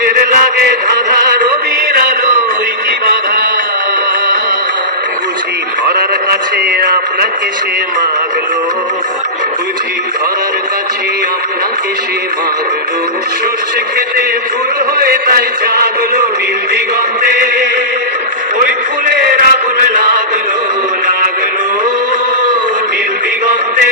কিসের লাগে ধাঁধা রবির আলো কি বাধা বুঝি ধরার কাছে আপনাকে সে মাগলো বুঝি ধরার কাছে আপনাকে সে মাগলো সর্ষে খেতে ফুল হয়ে তাই জাগলো নীল দিগন্তে ওই ফুলের আগুন লাগলো লাগলো নীল দিগন্তে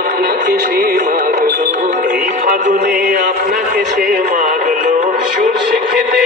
আপনাকে সে মাগলো এই ফাগুনে আপনাকে সে মাগলো সর্ষে খেতে